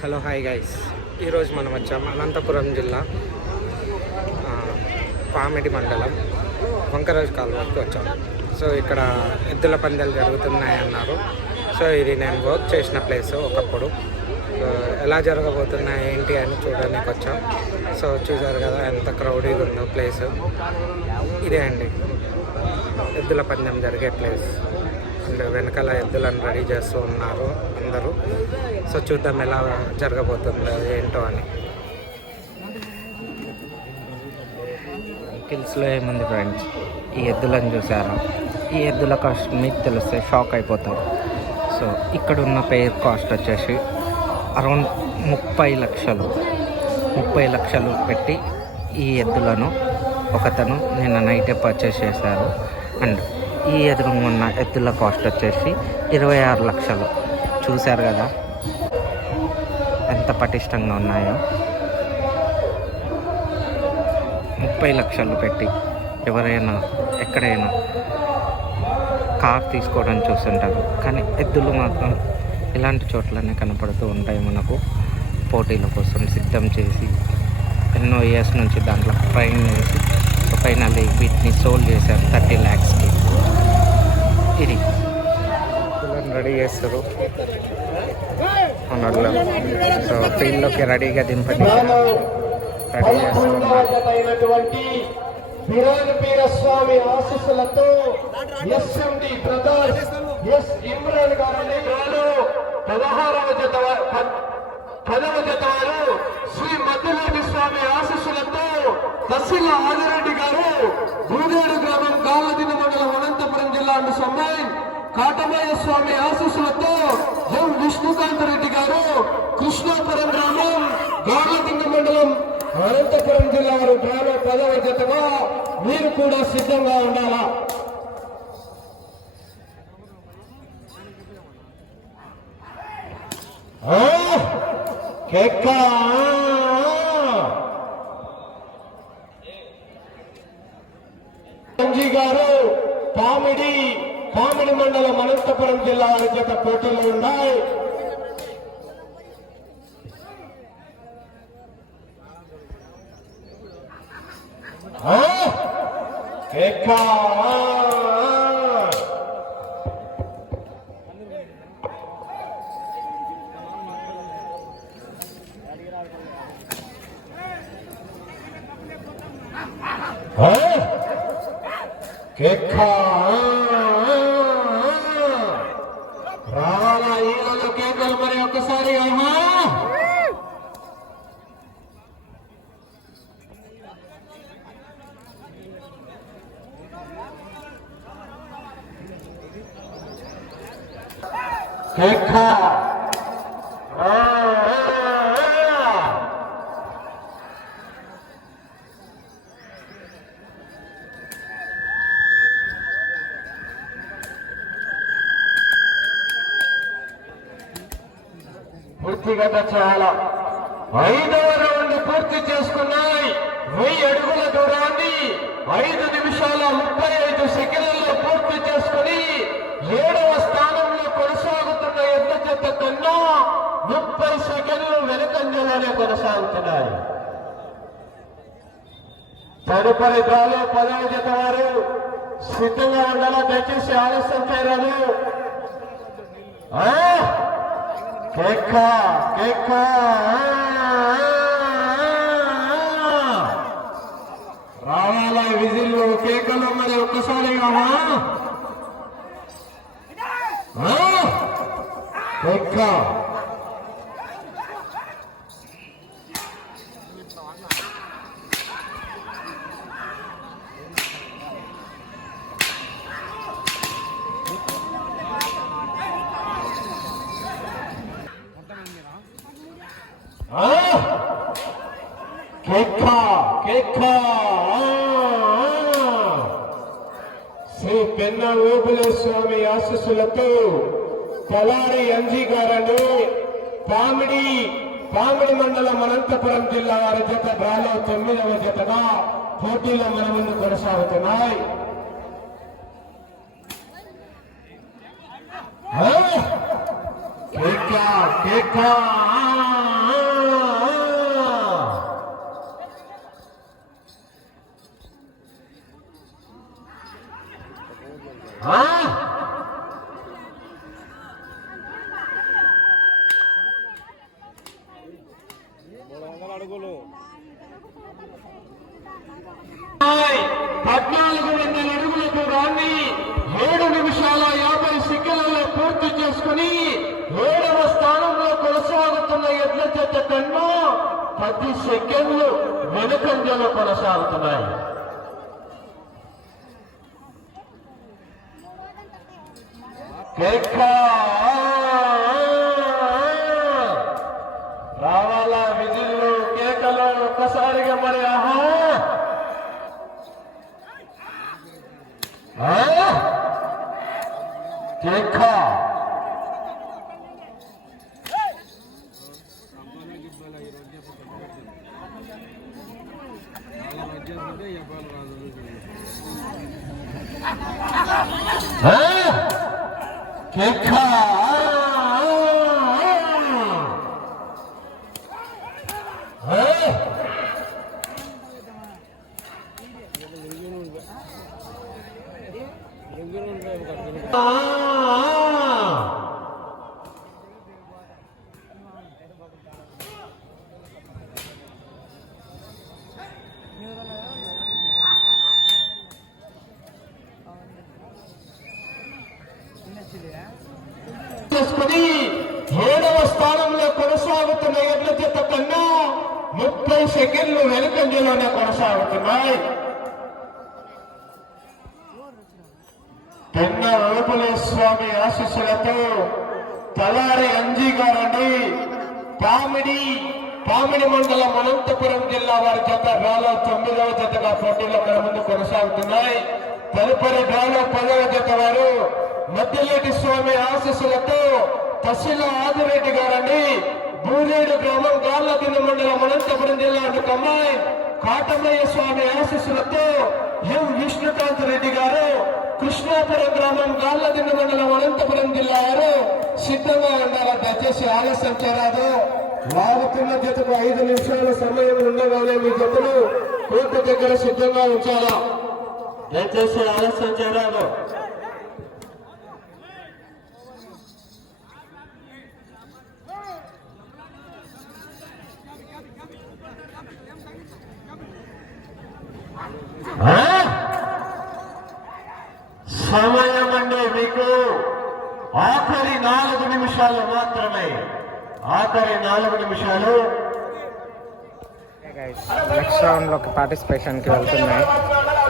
Hello hi guys, ఈరోజు మనం వచ్చాము అనంతపురం జిల్లా పామిడి మండలం వంకరాజు కాలువకి వచ్చాము. సో ఇక్కడ ఎద్దుల పందాలు జరుగుతున్నాయి అన్నారు. సో ఇది నేను వర్క్ చేసిన ప్లేస్ ఒకప్పుడు. ఎలా జరగబోతున్నాయి ఏంటి అని చూడడానికి వచ్చాం. సో చూసారు కదా ఎంత క్రౌడీగా ఉందో ప్లేస్. ఇదే అండి ఎద్దుల పందెం జరిగే ప్లేస్. అండ్ వెనకాల ఎద్దులను రెడీ చేస్తూ ఉన్నారు అందరూ. సో చూద్దాం ఎలా జరగబోతుందో ఏంటో అని. హిల్స్లో ఏముంది ఫ్రెండ్స్, ఈ ఎద్దులను చూసారా? ఈ ఎద్దుల కాస్ట్ మీకు తెలిస్తే షాక్ అయిపోతారు. సో ఇక్కడ ఉన్న పేర్ కాస్ట్ వచ్చేసి అరౌండ్ 30 లక్షలు పెట్టి ఈ ఎద్దులను ఒకతను నిన్న నైటే పర్చేస్ చేశారు. అండ్ ఈ ఎదురుగున్న ఎద్దుల కాస్ట్ వచ్చేసి 26 లక్షలు. చూశారు కదా ఎంత పటిష్టంగా ఉన్నాయో. 30 లక్షలు పెట్టి ఎవరైనా ఎక్కడైనా కార్ తీసుకోవడం చూస్తుంటారు, కానీ ఎద్దులు మాత్రం ఇలాంటి చోట్లనే కనపడుతూ ఉంటాయి మనకు. పోటీల కోసం సిద్ధం చేసి ఎన్నో ఇయర్స్ నుంచి దాంట్లో ట్రైన్ చేసి ఫైనల్లీ వీటిని సోల్ చేశారు 30 lakhsకి. ఇది పిల్లలు రెడీ చేస్తారు అన్నట్లు. సో ఫీల్డ్లోకి రెడీగా దింపని రెడీ చేస్తున్నటువంటి వీరాజపీరస్వామి ఆశీస్సులతో ఎస్ఎండి బ్రదర్స్ ఎస్ ఇమ్రాన్ గారిని 10వ జత వారు శ్రీ మద్దిరెడ్డి స్వామి ఆశీస్సులతో తస్సిల ఆదిరెడ్డి గారు భూదేడు గ్రామం గాలదిన మండలం అనంతపురం జిల్లా సమ్మాన్ కాటమయ్య స్వామి ఆశీస్సులతో ఎం విష్ణుకాంత్ రెడ్డి గారు కృష్ణాపురం గ్రామం గాలదిన మండలం అనంతపురం జిల్లా వారు గ్రామ 10వ జతగా మీరు కూడా సిద్ధంగా ఉండాలా. గారు పామిడి మండలం అనంతపురం జిల్లా వారి జత పోటీలు ఉన్నాయి. రావాలా ఈరోజు కేకలు మరి ఒక్కసారి పూర్తిగత చాలా 5వ రౌండ్ పూర్తి చేసుకున్నాయి. 1000 అడుగుల దూరాన్ని 5 నిమిషాల 35 సెకండ్లలో పూర్తి చేసుకుని 7వ స్థానంలో కొనసాగుతున్న ఎద్ద జత కన్నా 30 సెకండ్లు వెనుకంజలోనే కొనసాగుతున్నాయి. తదుపరి డ్రాలో 10వ జత వారు సిద్ధంగా ఉండాలా. దయచేసి ఆలస్యం చేయరాదు. రావాలా విజిల్లు కేకలు మరి ఒక్కసారి శ్రీ పెన్న ఓబులేశ్వర స్వామి ఆశీస్సులతో తలారి ఎంజీ గారని పామిడి మండలం అనంతపురం జిల్లా వారి జత డ్రాలో 9వ జతగా పోటీలో మన ముందు కొనసాగుతున్నాయి. కేక 14,000 అడుగులకు రాని 7 నిమిషాల 50 సెకండ్లలో పూర్తి చేసుకుని 7వ స్థానంలో కొనసాగుతున్న ఎడ్ల జత కన్నా 10 సెకండ్లు వెనుకంజలో కొనసాగుతున్నాయి. రావాలా విజిల్లు కేకలు ఒక్కసారిగా మరి కేక కేక చేసుకుని 7వ స్థానంలో కొనసాగుతున్న ఎడ్ల జత కన్నా 30 సెకండ్లు వెనుకంజలోనే కొనసాగుతున్నాయి. పెన్న ఓపులే స్వామి ఆశీస్సులతో తలారి అంజీ గారండి పామిడి మండలం అనంతపురం జిల్లా వారి జత డ్రాలో 9వ జతగా పోటీలో మన ముందు కొనసాగుతున్నాయి. తదుపరి డ్రాలో 10వ జత వారు మద్దిలేటి స్వామి ఆశీస్సులతో తహసీల ఆదిరెడ్డి గారండి బూరేడు గ్రామం గార్లదిన్న మండలం అనంతపురం జిల్లా కమ్మాయి కాటమయ్య స్వామి ఆశీస్సులతో ఎం విష్ణుకాంత్ రెడ్డి గారు కృష్ణాపురం గ్రామం గార్లదిన్న మండలం అనంతపురం జిల్లా వారు సిద్ధంగా ఉండాలి. దయచేసి ఆలస్యం చేయరాదు. లాగుతున్న జతకు 5 నిమిషాల సమయం ఉండగానే మీ జతను కోర్టు దగ్గర సిద్ధంగా ఉంచాలా. దయచేసి ఆలస్యం చేయరాదు. సమయం అండి మీకు ఆఖరి 4 నిమిషాలు మాత్రమే. ఆఖరి 4 నిమిషాలు. నెక్స్ట్ రౌండ్ లోకి పార్టిసిపేషన్కి వెళ్తున్నాయి.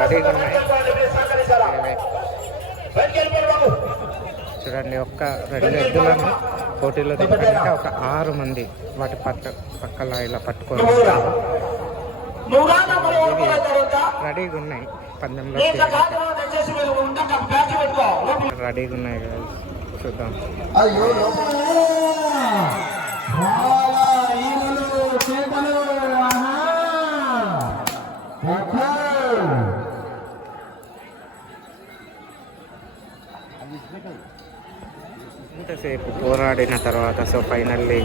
రెడీగా ఉన్నాయి. చూడండి, ఒక్క 2 ఎద్దులను పోటీలో దిగడానికి ఒక 6 మంది వాటి పక్కల ఇలా పట్టుకొని రెడీగా ఉన్నాయి. పందెంలో రెడీగా ఉన్నాయి కదా, చూద్దాం. ఇంతసేపు పోరాడిన తర్వాత సో ఫైనల్లీ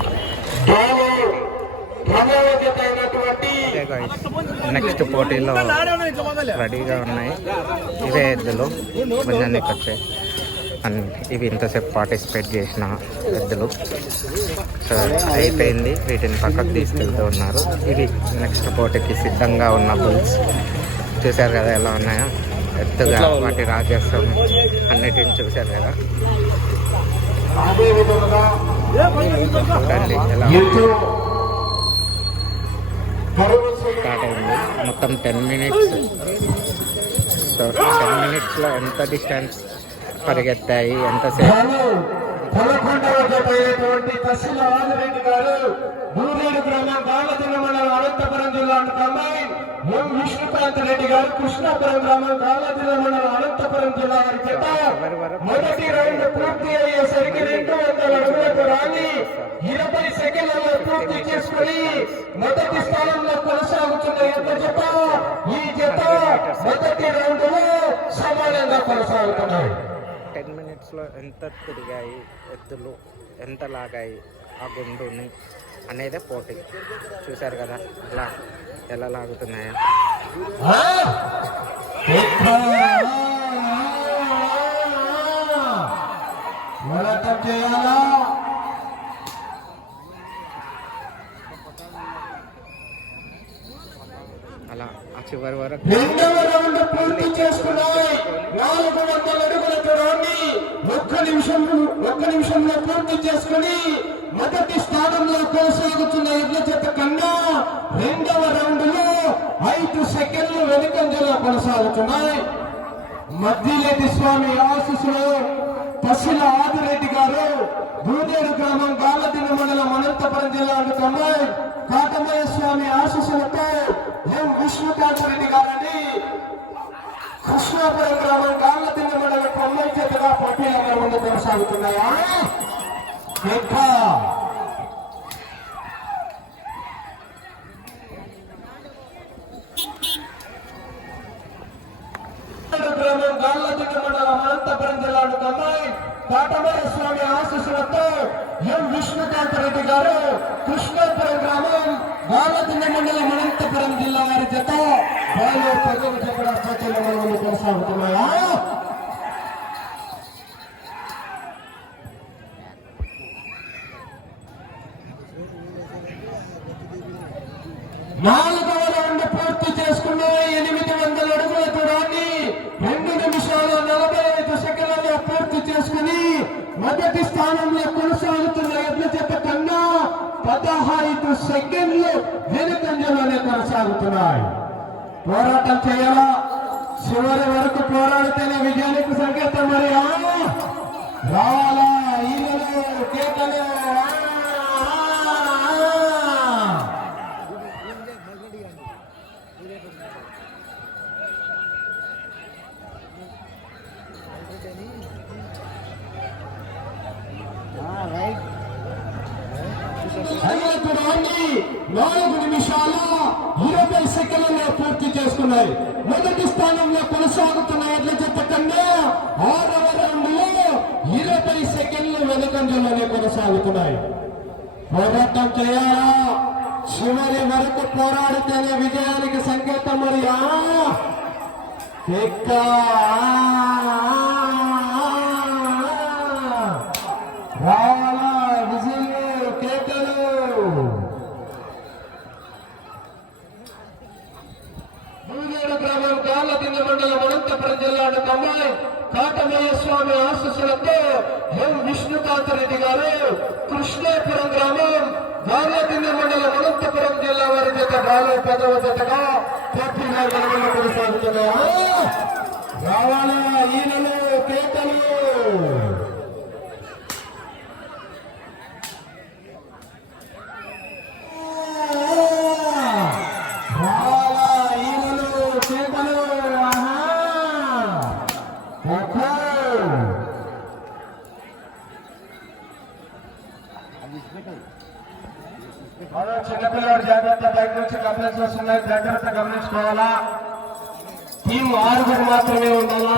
నెక్స్ట్ పోటీలో రెడీగా ఉన్నాయి. ఇవే ఎద్దులు బంజానికి వచ్చాయి. అండ్ ఇవి ఇంతసేపు పార్టిసిపేట్ చేసిన ఎద్దులు. సో అయిపోయింది, వీటిని పక్కకు తీసుకెళ్తూ ఉన్నారు. ఇవి నెక్స్ట్ పోటీకి సిద్ధంగా ఉన్న బుల్స్. చూశారు కదా ఎలా ఉన్నాయో, ఎత్తుగా వాటి రాజస్వం అన్నిటిని చూశారు కదా. చూడండి ఎలా స్టార్ట్ అయింది. మొత్తం 10 మినిట్స్. సో 10 మినిట్స్లో ఎంత డిస్టెన్స్ పరిగెత్తాయి, ఎంతసేపు. 11వ జత అయినటువంటి తహసీల ఆదిరెడ్డి గారు బూరేడు గ్రామం గాలదిన్న మండలం అనంతపురం జిల్లా కమ్మాయి ఎం విష్ణుకాంత్ రెడ్డి గారు కృష్ణాపురం గ్రామం గాలదిన్న మండలం అనంతపురం జిల్లా వారి జత మొదటి రౌండ్ పూర్తి అయ్యేసరికి 200 అడుగులకు రాని 20 సెకండ్లలో పూర్తి చేసుకుని మొదటి స్థానంలో కొనసాగుతున్న యొక్క జత ఈ జత మొదటి రౌండ్ లో సమానంగా కొనసాగుతున్నాయి. 10 మినిట్స్లో ఎంత తిరిగాయి ఎద్దులు, ఎంత లాగాయి ఆ గుండుని అనేదే పోటీ. చూశారు కదా అలా ఎలా లాగుతున్నాయో. చేయాలా? 10 అలా ఆ చివరి వరకు రెండవ రౌండ్ పూర్తి చేసుకున్నాయి. 400 అడుగుల దూరాన్ని ఒక్క నిమిషంలో పూర్తి చేసుకుని మొదటి స్థానంలో కొనసాగుతున్న ఎడ్ల జత కన్నా రెండవ రౌండ్ లో 5 సెకండ్లు వెనుకంజలో కొనసాగుతున్నాయి. మద్దిరెడ్డి స్వామి ఆశీస్సులో తసిల ఆదిరెడ్డి గారు భూదేడు గ్రామం గాలదిన్న మండలం అనంతపురం జిల్లా అమ్మాయి కాటమయ్య స్వామి ఆశీస్సులతో ఎం విష్ణుకాంత్ రెడ్డి గారని కృష్ణాపురం గ్రామం గాలదిన్న మండలం అమ్మాయి చేతగా పోటీలుగా ముందు కొనసాగుతున్నాయా. గ్రామం గాలదిన్న మండలం అనంతపురం జిల్లా అమ్మాయి కాటమయ్య స్వామి ఆశీస్సులతో ఎం విష్ణుకాంత్ రెడ్డి గారు కృష్ణాపురం గ్రామం గాలదిన్న మండలం అనంతపురం జిల్లా వారి జత బాలో పదవ జగడ సచలనంలో కొనసాగుతున్నాయా. నాలుగవ రౌండ్ పూర్తి చేసుకున్న 800 అడుగుల దూరాన్ని 2 నిమిషాల 45 సెకండ్లలో పూర్తి చేసుకుని మొదటి స్థానంలో కొనసాగుతున్న ఎడ్ల జత కన్నా 15 సెకండ్లు వెనుకంజలోనే కొనసాగుతున్నాయి. పోరాటం చేయాలా, చివరి వరకు పోరాడితేనే విజయానికి సంకేతం. మరి రావాలా ఈయనలు కేకలు. అయ్యకురాన్ని 4 నిమిషాల 20 సెకండ్లలో పూర్తి చేసుకున్నాయి. మొదటి స్థానంలో కొనసాగుతున్న ఎడ్ల జత కన్నా 6వ రౌండ్ లో 20 సెకండ్లు వెనుకంజలోనే కొనసాగుతున్నాయి. పోరాటం చేయాలా, చివరి వరకు పోరాడితేనే విజయానికి సంకేతం. మరి రావాలా విజయలు కేకలు. భూదేడు గ్రామం గాలదిన్న మండలం అనంతపురం జిల్లా అమ్మాయి కాటమయ్య స్వామి ఆశీస్సులతో ఎం విష్ణుకాంత్ రెడ్డి గారు కృష్ణాపురం గ్రామం గాలదిన్న మండలం అనంతపురం జిల్లా వారి జత బాలో పదవ జతగా పోటీగా కొనసాగుతున్నాయా. రావాలా ఈయనలు కేకలు. చిన్నపిల్లవాడు జాగ్రత్త, బయట నుంచి కంప్లైంట్స్ వస్తున్నాయి, జాగ్రత్త గమనించుకోవాలా. టీం 6 మాత్రమే ఉండాలా.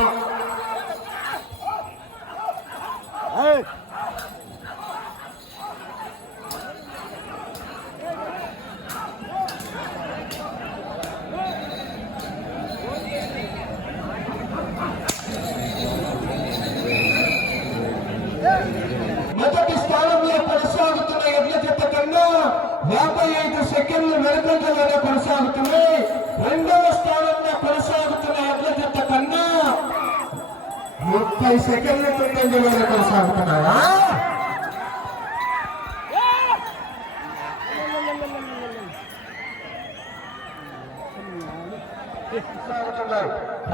మొదటి స్థానంలో కొనసాగుతున్న ఎడ్ల జత కన్నా 55 సెకండ్లు వెనుకంజలోనే కొనసాగుతున్నాయి. రెండవ స్థానంలో కొనసాగుతున్న ఎడ్ల జత కన్నా 30 సెకండ్ల ముందంజలోనే కొనసాగుతున్నాయా.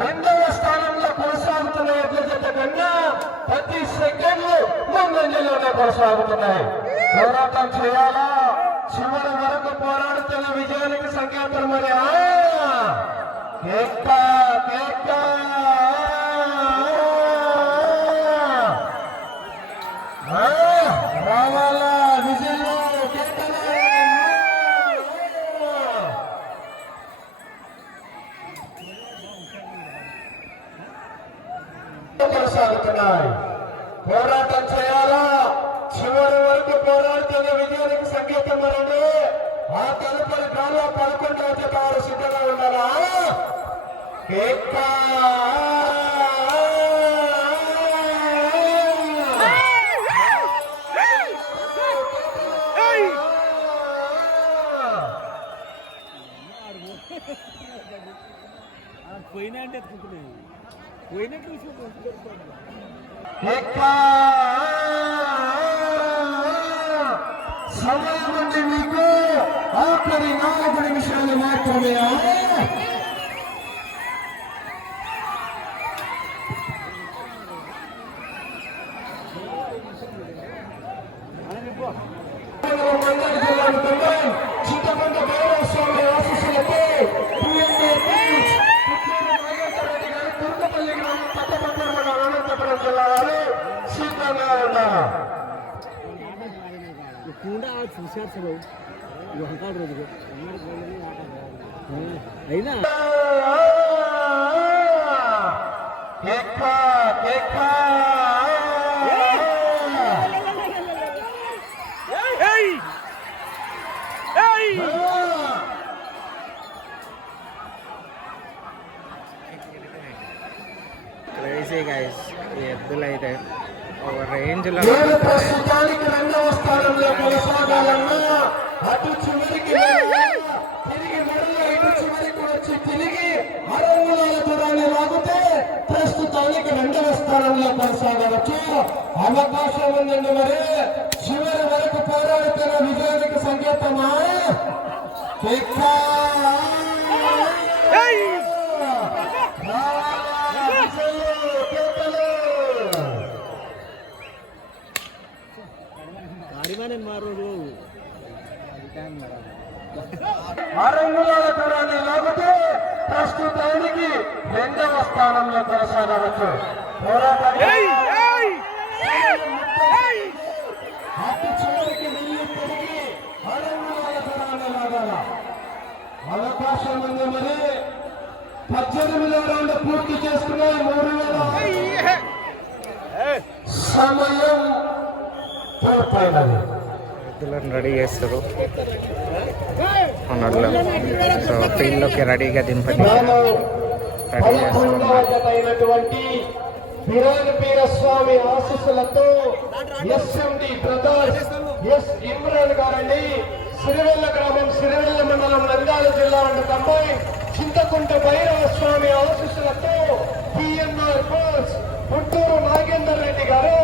రెండవ స్థానంలో కొనసాగుతున్న ఎడ్ల జత కన్నా 10 సెకండ్లు ముందంజలోనే కొనసాగుతున్నాయి. పోరాటం చేయాలా, చివరి వరకు పోరాడుతున్న విజయానికి సంకేతం. మరి రావాలా విజయాలు కొనసాగుతున్నాయి. పోరాటం చేయాలా, చివరి వరకు పోరాడుతున్న విజయానికి సంకేతం. మరండి ఆ తదుపరి గాలో 11వ జత వారు సిద్ధంగా ఉన్నారా. పోయినా అంటే ఎత్తుకుంటున్నాయి పోయినట్టు సమయం అంటే మీకు ఆఖరి 4 నిమిషాలు మాత్రమే. మండలి జిల్లాను చింతకొండ భైరవ స్వామి ఆశీస్సులతో తుర్కపల్లి గ్రామం పట్టభద్ర మండలం అనంతపురం జిల్లా వారు సిద్ధంగా ఉన్నారు. కూడా చూశారు సార్ ఒకటాడు రోజు అయినా క్రేజీ గైస్ ఈ ఎద్దులు అయితే ఒక రేంజ్లో ప్రస్తుతానికి 2వ స్థానంలో కొనసాగాలన్నా అటు చివరికి తిరిగి మరలా ఇటు చివరికి వచ్చి తిరిగి 6 అంగుళాల దూరాన్ని లాగితే ప్రస్తుతానికి 2వ స్థానంలో కొనసాగవచ్చు. అవకాశం ఉందండి. మరి చివరి వరకు పోరాడుతున్న విజయానికి సంకేతమా? మారు 6 అంగుళాల దూరాన్ని లాగితే ప్రస్తుతానికి 2వ స్థానంలో కొనసాగవచ్చు. అటు చివరికి వెళ్ళి తిరిగి 6 అంగుళాల దూరాన్ని లాగాల. అవకాశం ఉంది. మరి 18వ రౌండ్ పూర్తి చేసుకున్నాయి. 3000 సమయం పూర్తయినది. ఎద్దులను రెడీ చేస్తారు మనోళ్ళు. సో ఫీల్డ్లోకి రెడీగా దింపని రెడీ చేస్తారు. అయినటువంటి వీరాజపీర స్వామి ఆశీస్సులతో ఎస్ఎండి బ్రదర్స్ ఎస్ ఇమ్రాన్ గారండి సిరివెల్ల గ్రామం సిరివెల్ల మండలం నంద్యాల జిల్లా అండ్ కంబైన్ చింతకుంట భైరవ స్వామి ఆశీస్సులతో పిఎన్ఆర్ బోస్ పుట్టూరు నాగేందర్ రెడ్డి గారు